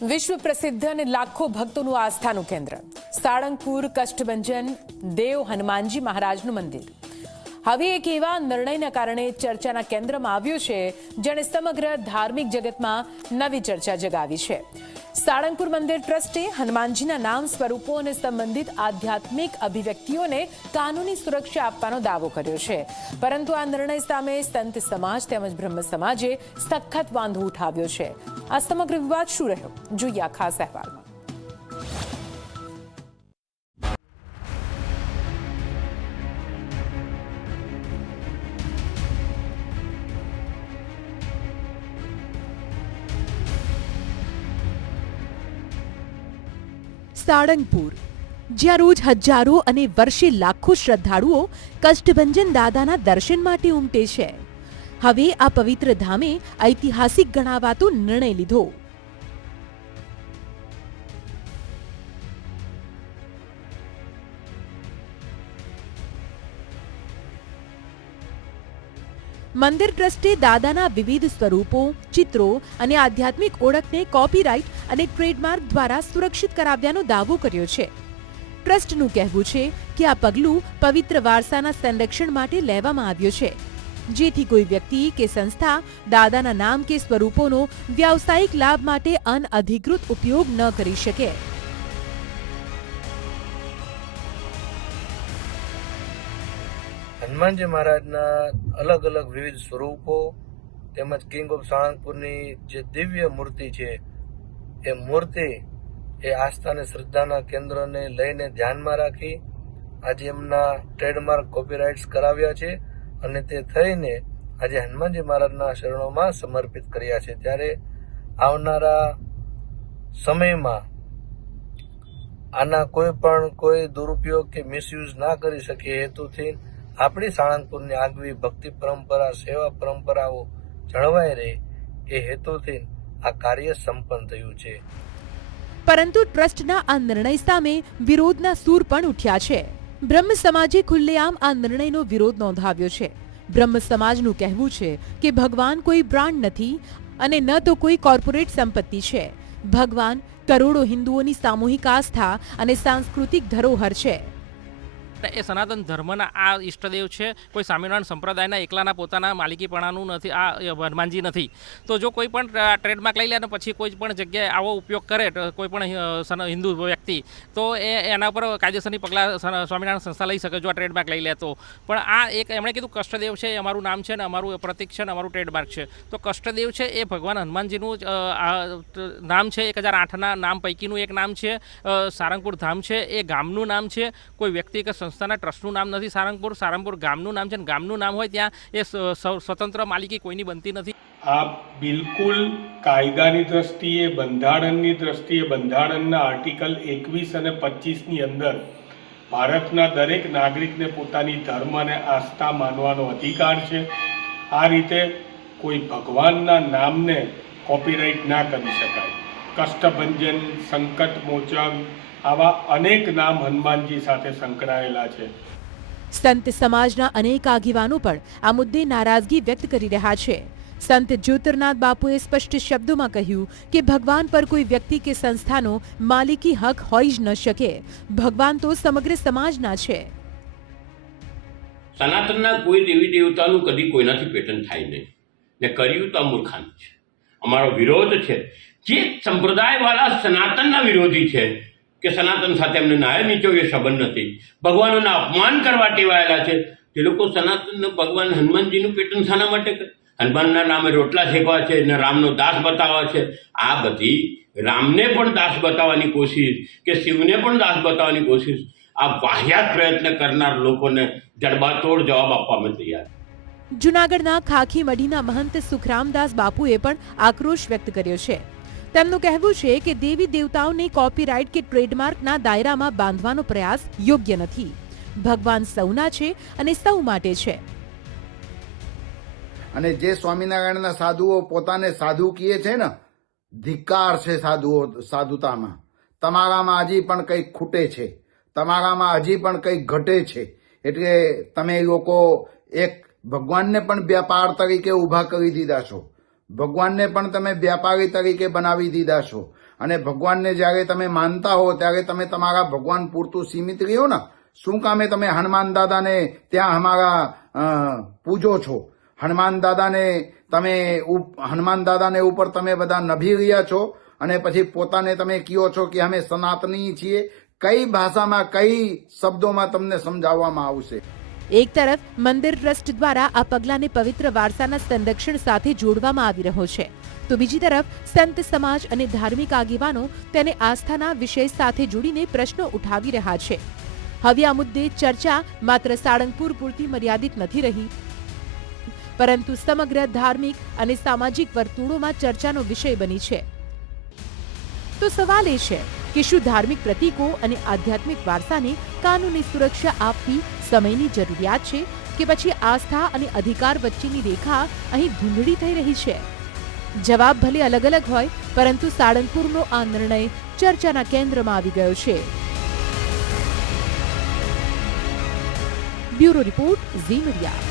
વિશ્વ પ્રસિદ્ધ અને લાખો ભક્તોનું આસ્થાનું કેન્દ્ર સાળંગપુર કષ્ટભંજન દેવ હનુમાનજી મહારાજનું મંદિર હવે એક એવા નિર્ણયના કારણે ચર્ચાના કેન્દ્રમાં આવ્યું છે જેણે સમગ્ર ધાર્મિક જગતમાં નવી ચર્ચા જગાવી છે। સાળંગપુર મંદિર ટ્રસ્ટે હનુમાનજીના નામ સ્વરૂપો અને સંબંધિત આધ્યાત્મિક અભિવ્યક્તિઓને કાનૂની સુરક્ષા આપવાનો દાવો કર્યો છે, પરંતુ આ નિર્ણય સામે સંત સમાજ તેમજ બ્રહ્મ સમાજે સખત વાંધો ઉઠાવ્યો છે। આ સમગ્ર વિવાદ શું રહ્યો, જોઈએ આ ખાસ અહેવાલમાં। સાળંગપુર, જ્યાં રોજ હજારો અને વર્ષે લાખો શ્રદ્ધાળુઓ કષ્ટભંજન દાદાના દર્શન માટે ઉમટે છે, હવે આ પવિત્ર ધામે ઐતિહાસિક ગણાવાતો નિર્ણય લીધો। મંદિર ટ્રસ્ટે દાદાના વિવિધ સ્વરૂપો, ચિત્રો અને આધ્યાત્મિક ઓળખને કોપીરાઇટ અને ટ્રેડમાર્ક દ્વારા સુરક્ષિત કરાવ્યાનો દાવો કર્યો છે। ટ્રસ્ટનું કહેવું છે કે આ પગલું પવિત્ર વારસાના સંરક્ષણ માટે લેવામાં આવ્યું છે, જેથી કોઈ વ્યક્તિ કે સંસ્થા દાદાના નામ કે સ્વરૂપોનો વ્યાવસાયિક લાભ માટે અનઅધિકૃત ઉપયોગ ન કરી શકે। હનુમાનજી મહારાજના અલગ અલગ વિવિધ સ્વરૂપો તેમજ કિંગ ઓફ સાળંગપુરની જે દિવ્ય મૂર્તિ છે, એ મૂર્તિ એ આસ્થા અને શ્રદ્ધાના કેન્દ્રને લઈને ધ્યાનમાં રાખી આજે એમના ટ્રેડમાર્ક કોપીરાઇટ્સ કરાવ્યા છે અને તે થઈને આજે હનુમાનજી મહારાજના શરણોમાં સમર્પિત કર્યા છે। ત્યારે આવનારા સમયમાં આના કોઈ દુરુપયોગ કે મિસયુઝ ના કરી શકે હેતુથી આપણી સાળંગપુરની આગવી ભક્તિ પરંપરા, સેવા પરંપરાઓ જળવાઈ રહે એ હેતુથી આ કાર્ય સંપન્ન થયું છે। પરંતુ ટ્રસ્ટના આ નિર્ણય સામે વિરોધના સૂર પણ ઉઠ્યા છે। બ્રહ્મ સમાજે ખુલ્લેઆમ આ નિર્ણયનો વિરોધ નોંધાવ્યો છે। બ્રહ્મ સમાજનું કહેવું છે કે ભગવાન કોઈ બ્રાન્ડ નથી અને ન તો કોઈ કોર્પોરેટ સંપત્તિ છે। ભગવાન કરોડો હિન્દુઓની સામૂહિક આસ્થા અને સાંસ્કૃતિક ધરોહર છે। એ સનાતન ધર્મના આ ઈષ્ટદેવ છે, કોઈ સ્વામિનારાયણ સંપ્રદાયના એકલાના પોતાના માલિકીપણાનું નથી, આ હનુમાનજી નથી। તો જો કોઈ પણ ટ્રેડમાર્ક લઈ લે અને પછી કોઈ પણ જગ્યાએ આવો ઉપયોગ કરે કોઈ પણ હિન્દુ વ્યક્તિ, તો એના પર કાયદેસરની પગલાં સ્વામિનારાયણ સંસ્થા લઈ શકે જો આ ટ્રેડમાર્ક લઈ લે તો। પણ આ એક એમણે કીધું કષ્ટદેવ છે, એ અમારું નામ છે ને અમારું પ્રતીક છે ને અમારું ટ્રેડમાર્ક છે, તો કષ્ટદેવ છે એ ભગવાન હનુમાનજીનું નામ છે, 1008ના નામ પૈકીનું એક નામ છે। સારંગપુર ધામ છે એ ગામનું નામ છે, કોઈ વ્યક્તિ કે સંસ્થાના ટ્રસ્ટનું નામ નથી। સારંગપુર ગામનું નામ છે, ગામનું નામ હોય ત્યાં એ સ્વતંત્ર માલિકી કોઈની બનતી નથી। આ બિલકુલ કાયદાની દ્રષ્ટિએ, બંધારણની દ્રષ્ટિએ, બંધારણના આર્ટિકલ 21 અને 25ની અંદર ભારતના દરેક નાગરિકને પોતાની ધર્મ અને આસ્થા માનવાનો અધિકાર છે। આ રીતે કોઈ ભગવાનના નામને કોપીરાઇટ ના કરી શકાય। કષ્ટભંજન, સંકટ મોચન, આવા અનેક નામ હનુમાનજી સાથે સંકળાયેલા છે। સંત સમાજના અનેક આગેવાનો પણ આ મુદ્દે નારાજગી વ્યક્ત કરી રહ્યા છે। સંત જ્યોતિર્નાથ બાપુએ સ્પષ્ટ શબ્દોમાં કહ્યું કે ભગવાન પર કોઈ વ્યક્તિ કે સંસ્થાનો માલિકી હક હોઈ જ ન શકે। ભગવાન તો સમગ્ર સમાજના છે। સનાતનના કોઈ દેવી દેવતાનું કદી કોઈનાથી પેટન્ટ થાય નહીં ને કર્યું તો મૂર્ખાનું છે। અમારો વિરોધ છે જે સંપ્રદાયવાળા સનાતનના વિરોધી છે કે સનાતન સાથે એમને નાય નીચો એ સંબંધ નથી, ભગવાનોના અપમાન કરવા ટેવાયેલા છે, તે લોકો સનાતન ભગવાન હનુમાનજીનું પેટન્ટ શાના માટે કરે? હનુમાનના નામે રોટલા શેકવા છે ને રામનો દાસ બતાવવા છે। આ બધી રામને પણ દાસ બતાવવાની કોશિશ કે શિવને પણ દાસ બતાવવાની કોશિશ, આ વાહિયાત પ્રયત્ન કરનાર લોકોને જડબાતોડ જવાબ આપવા અમે તૈયાર। જૂનાગઢના ખાખી મઢીના મહંત સુખરામદાસ બાપુએ પણ આક્રોશ વ્યક્ત કર્યો છે। તેમનું કહેવું છે કે દેવી દેવતાઓને કોપીરાઇટ કે ટ્રેડમાર્કના દાયરામાં બાંધવાનો પ્રયાસ યોગ્ય નથી। ભગવાન સૌના છે અને સૌ માટે છે। અને જે સ્વામિનારાયણના સાધુઓ પોતાને સાધુ કહે છે ને, ધિક્કાર છે સાધુતામાં। તમારામાં હજી પણ કંઈક ખૂટે છે, તમારામાં હજી પણ કંઈક ઘટે છે। એટલે તમે લોકો એક ભગવાનને પણ વ્યાપાર તરીકે ઊભા કરી દીધા છો, ભગવાનને પણ તમે વ્યાપારી તરીકે બનાવી દીધા છો અને ભગવાનને જ્યારે તમે માનતા હો ત્યારે તમે તમારા ભગવાન પૂરતું સીમિત રહ્યો ને. શું કામે તમે હનુમાન દાદાને ત્યાં અમારા પૂજો છો? હનુમાન દાદાને ઉપર તમે બધા નભી રહ્યા છો અને પછી પોતાને તમે કહો છો કે અમે સનાતની છીએ. કઈ ભાષામાં, કઈ શબ્દોમાં તમને સમજાવવામાં આવશે? એક તરફ મંદિર ટ્રસ્ટ દ્વારા આ પગલાંને પવિત્ર વારસાના સંરક્ષણ સાથે જોડવામાં આવી રહ્યો છે, તો બીજી તરફ સંત સમાજ અને ધાર્મિક આગેવાનો તેને આસ્થાના વિષય સાથે જોડીને પ્રશ્નો ઉઠાવી રહ્યા છે. હવે આ મુદ્દે ચર્ચા માત્ર સાળંગપુર પૂરતી મર્યાદિત નથી રહી, પરંતુ સમગ્ર ધાર્મિક અને સામાજિક વર્તુળોમાં ચર્ચાનો વિષય બની છે. તો સવાલ એ છે કે શું ધાર્મિક પ્રતીકો અને આધ્યાત્મિક વારસાને કાનૂની સુરક્ષા આપવી સમયની જરૂરિયાત છે કે પછી આસ્થા અને અધિકાર વચ્ચેની રેખા અહીં ધૂંધળી થઈ રહી છે? જવાબ ભલે અલગ અલગ હોય, પરંતુ સાળંગપુરનો આ નિર્ણય ચર્ચાના કેન્દ્રમાં આવી ગયો છે. Bureau report, Zee media.